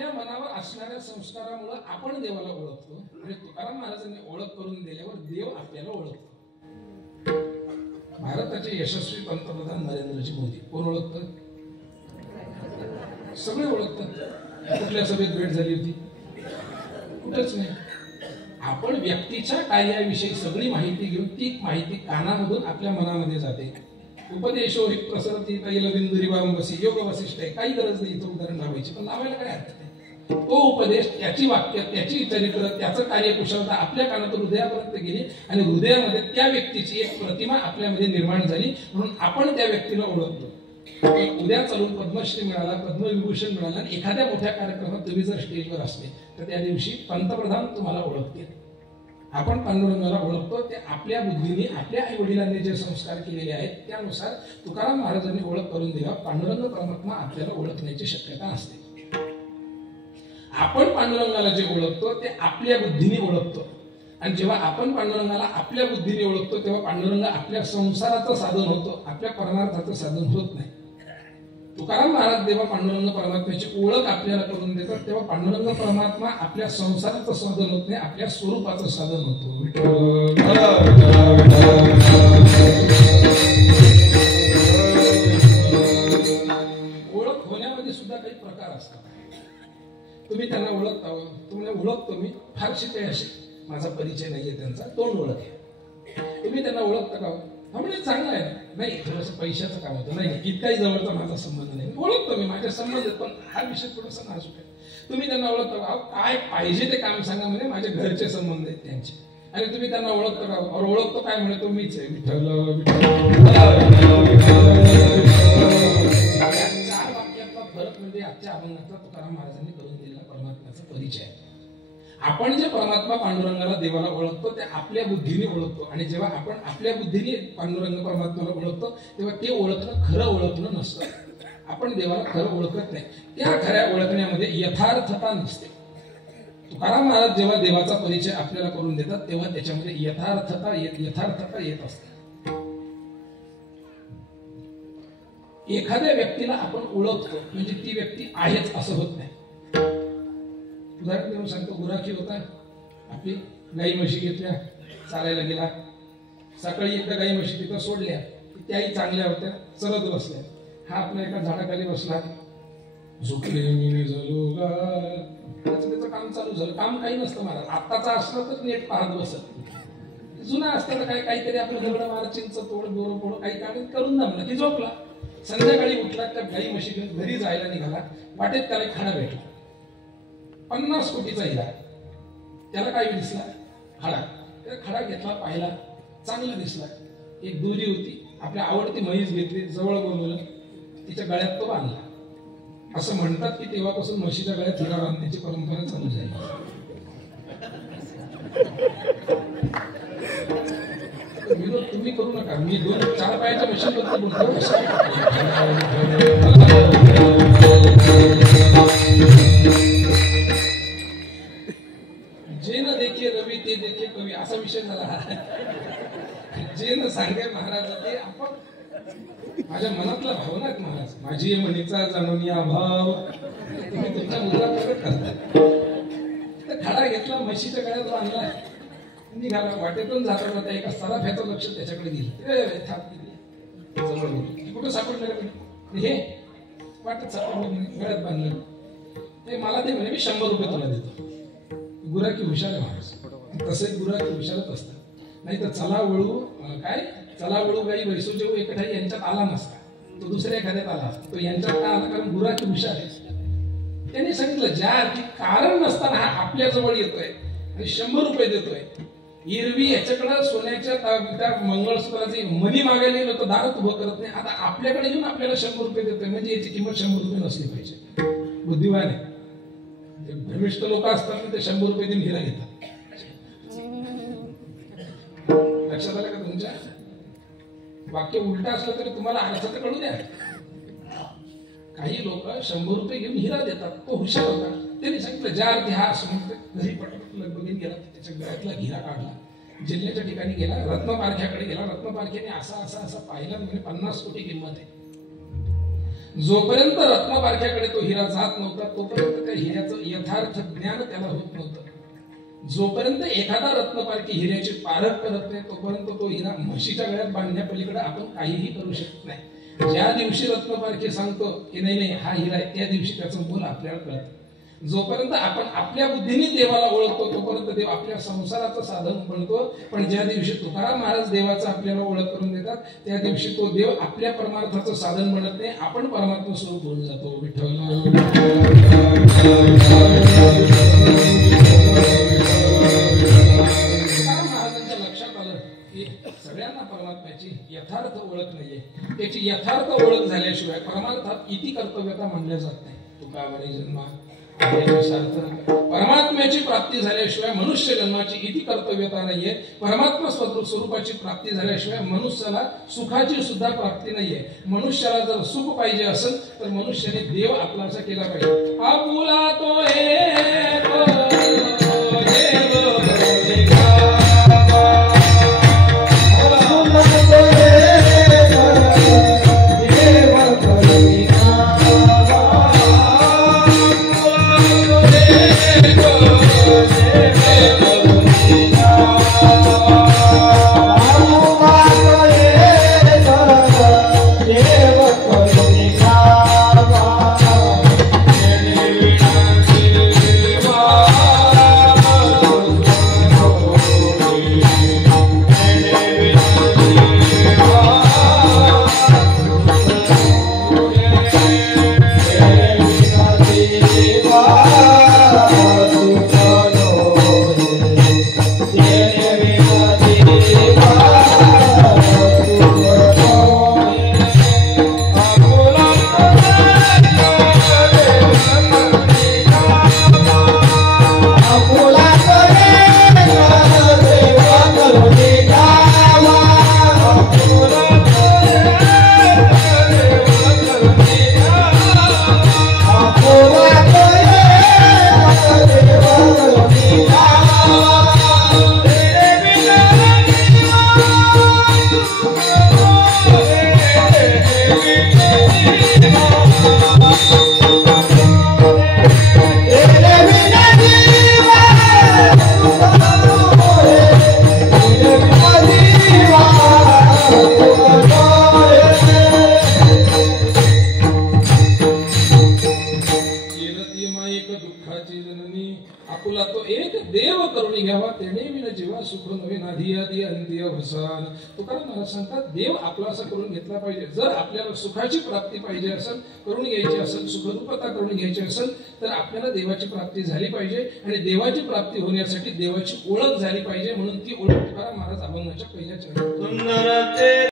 आपल्या मनावर असणाऱ्या संस्कारामुळे आपण देवाला ओळखतो आणि तुकाराम महाराजांनी ओळख करून दिल्यावर देव आपल्याला ओळखतो. भारताचे यशस्वी पंतप्रधान नरेंद्रजी मोदी कोण ओळखतं? सगळे ओळखतात. कुठल्या सभेत भेट झाली होती? कुठंच नाही. आपण व्यक्तीच्या कार्याविषयी सगळी माहिती घेऊन ती माहिती कानामधून आपल्या मनामध्ये जाते. उपदेशो हि प्रसरती तैलबिंदुरीवाम वसी योग वसिष्ठ आहे. काही गरज नाही इथं उदाहरण लावायची, पण लावायला काय अर्थ आहे? तो उपदेश, त्याची वाक्य, त्याची चरित्र, त्याचं कार्यकुशलता आपल्या कानातून हृदयापर्यंत गेली आणि हृदयामध्ये त्या व्यक्तीची एक प्रतिमा आपल्यामध्ये निर्माण झाली, म्हणून आपण त्या व्यक्तीला ओळखतो. उद्या चालून पद्मश्री मिळाला, पद्मविभूषण मिळाला आणि एखाद्या मोठ्या कार्यक्रमात तुम्ही जर स्टेजवर असले तर त्या दिवशी पंतप्रधान तुम्हाला ओळखतील. आपण पांडुरंगाला ओळखतो ते आपल्या बुद्धीने, आपल्या आई वडिलांनी जे संस्कार केलेले आहेत त्यानुसार तुकाराम महाराजांनी ओळख करून दिला. पांडुरंग परमात्मा आपल्याला ओळखण्याची शक्यता असते. आपण पांडुरंगाला जे ओळखतो ते आपल्या बुद्धीने ओळखतो आणि जेव्हा आपण पांडुरंगाला आपल्या बुद्धीने ओळखतो तेव्हा पांडुरंग आपल्या संसाराचं साधन होतो, आपल्या परमार्थाचं साधन होत नाही. तुकाराम महाराज जेव्हा पांडुरंग परमात्म्याची ओळख आपल्याला करून देतात तेव्हा पांडुरंग परमात्मा आपल्या संसाराचं साधन होत नाही, आपल्या स्वरूपाचं साधन होतो. ओळख होण्यामध्ये सुद्धा काही प्रकार असतात. तुम्ही त्यांना ओळखता, तुम्हाला ओळखतो मी, फारशी काही असे माझा परिचय नाहीये त्यांचा, तोंड ओळख आहे. तुम्ही त्यांना ओळखता का? हा म्हणजे चांगला आहे. नाही, थोडंसं पैशाचं काम होतं. नाही, इतकाही जवळचा माझा संबंध नाही. ओळखतो मी, माझ्या संबंध, पण हा विषय थोडासा नाजूक आहे. तुम्ही त्यांना ओळखता का? काय पाहिजे ते काम सांगा म्हणे, माझ्या घरचे संबंध आहेत त्यांचे. आणि तुम्ही त्यांना ओळखता का? और ओळखतो काय म्हणे, तो मीच आहे. विठ्ठल चार वाक्यातला फरक म्हणजे आजच्या अभंगातला तुकाराम महाराजांनी करून दिलेला परमात्म्याचा परिचय. आपण जे परमात्मा पांडुरंगाला देवाला ओळखतो ते आपल्या बुद्धीने ओळखतो आणि जेव्हा आपण आपल्या बुद्धीने पांडुरंग परमात्म्याला ओळखतो तेव्हा ते ओळखणं खरं ओळखणं नसतं. आपण देवाला खरं ओळखत नाही. त्या खऱ्या ओळखण्यामध्ये यथार्थता नसते. तुकाराम महाराज जेव्हा देवाचा परिचय आपल्याला करून देतात तेव्हा त्याच्यामध्ये यथार्थता येत असते. एखाद्या व्यक्तीला आपण ओळखतो म्हणजे ती व्यक्ती आहेच असं होत नाही. उदाहरण देऊन सांगतो. गुराखी होता, आपली गाई म्हशी घेतल्या, चालायला गेला. सकाळी एकदा गाई म्हशी तिथं सोडल्या, त्याही चांगल्या होत्या, चरत बसल्या. हा आपल्या एका झाडाखाली बसला. झोपले मी झालो गा, त्याचं काम चालू झालं. काम काही नसतं महाराज, आत्ताचा असलं तर नेट पाहत बसत. जुना असतं तर काहीतरी आपलं दगड मार, चिंच तोड, बोर फोड काही काम करून जमलं की झोपला. संध्याकाळी उठला तर गाई म्हशी घेऊन घरी जायला निघाला. वाटेत त्याला खडा भेटला, 50 कोटीचा हिरा. त्याला काय दिसला? खडा. त्या खडा घेतला, पाहिला, चांगला दिसला. एक दोरी होती, आपल्या आवडती म्हैस घेतली, जवळ बोलवलं, तिच्या गळ्यात तो बांधला. असं म्हणतात की तेव्हापासून म्हशीच्या गळ्यात हिरा बांधण्याची परंपरा चालू झाली. विनोद तुम्ही करू नका, मी 2-4 पायाच्या म्हशीबद्दल बोलतो. जे न देखे रवी ते देखे कवी, असा विषय झाला. जे न सांगे महाराज ते आपण, माझ्या मनातला भावना आहेत महाराज. माझी मनीचा जाणून या भाव तुम्ही तुमच्या मुद्रा प्रकट करतात. खडा घेतला, म्हशीच्या गळ्यात बांधला, निघाला. वाटेतून जाताना त्या एका सराफ्याचं लक्ष त्याच्याकडे गेलं. कुठं सापडलं हे? वाटत सापडलं, गळ्यात बांधलं. ते मला ते म्हणे, मी 100 रुपये तुला देतो. गुराखी हुशार आहे महाराज, तसे गुराखी हुशारच असतात. नाही तर चला वळू गाई वैसू जेव एकटा यांच्यात आला नसता, तो दुसऱ्या एखाद्यात आला असता. तो यांच्यात का आला? कारण गुराखी हुशार आहे. त्यांनी सांगितलं ज्या अर्थी कारण नसताना हा आपल्या जवळ येतोय आणि 100 रुपये देतोय. एरवी याच्याकडे सोन्याच्या त्या मंगळसूत्राची मनी मागायला गेलो तर दारात उभं करत नाही. आता आपल्याकडे येऊन आपल्याला 100 रुपये देतोय म्हणजे याची किंमत 100 रुपये नसली पाहिजे. बुद्धिवान आहे. भ्रमिष्ठ लोक असतात ते 100 रुपये देऊन हिरा घेतात. लक्षात आलं का तुमच्या? वाक्य उलट असलं तरी तुम्हाला अर्थ तर कळू द्या. काही लोक 100 रुपये घेऊन हिरा देतात. तो हुशार होता. त्यांनी सांगितलं ज्या अर्थी हा घरी पटपट बघून गेला, त्याच्या गळ्यातला हिरा काढला, जिल्ह्याच्या ठिकाणी गेला, रत्नपारख्याकडे गेला. रत्नपारख्याने असा पाहिला, म्हणजे 50 कोटी किंमत आहे. जोपर्यंत रत्नपारख्याकडे तो हिरा जात नव्हता तोपर्यंत त्या हिऱ्याचं यथार्थ ज्ञान त्याला होत नव्हतं। जोपर्यंत एखादा रत्नपारखी हिऱ्याची पारख करत नाही तोपर्यंत तो हिरा म्हशीच्या गळ्यात बांधण्यापलीकडे आपण काहीही करू शकत नाही। ज्या दिवशी रत्नपारखी सांगतो की नाही नाही हा हिरा आहे, त्या दिवशी त्याचं मोल आपल्याला कळतं। जोपर्यंत आपण आपल्या बुद्धीने देवाला ओळखतो तोपर्यंत देव आपल्या संसाराचं साधन बनतो, पण ज्या दिवशी तुकाराम महाराज देवाचं आपल्याला ओळख करून देतात त्या दिवशी तो देव आपल्या परमार्थाचं साधन बनत नाही, आपण परमात्मा स्वरूप होऊन जातो। विठ्ठल महाराजांच्या लक्षात आलं की सगळ्यांना परमात्म्याची यथार्थ ओळख नाहीये, त्याची यथार्थ ओळख झाल्याशिवाय परमार्थात इति कर्तव्यता मानल्या जात नाही। तुका वरी जन्मा परमात्म्याची प्राप्ती झाल्याशिवाय मनुष्य जन्माची इति कर्तव्यता नाहीये। परमात्मा स्वरूपाची प्राप्ती झाल्याशिवाय मनुष्याला सुखाची सुद्धा प्राप्ती नाहीये। मनुष्याला जर सुख पाहिजे असेल तर मनुष्याने देव आपलासा केला पाहिजे। आपुला तो आपुला तो एक देव करुणी घ्यावा तेणे विन जीवा सुख नवे नाधी आधी अंत्य वसान। तुकाराम महाराज सांगतात देव आपलासा करून घेतला पाहिजे। जर आपल्याला सुखाची प्राप्ती पाहिजे असेल, करून घ्यायची असेल, सुखरूपता करून घ्यायची असेल तर आपल्याला देवाची प्राप्ती झाली पाहिजे आणि देवाची प्राप्ती होण्यासाठी देवाची ओळख झाली पाहिजे। म्हणून ती ओळख तुकाराम महाराज अभंगाच्या पहिल्या चरणात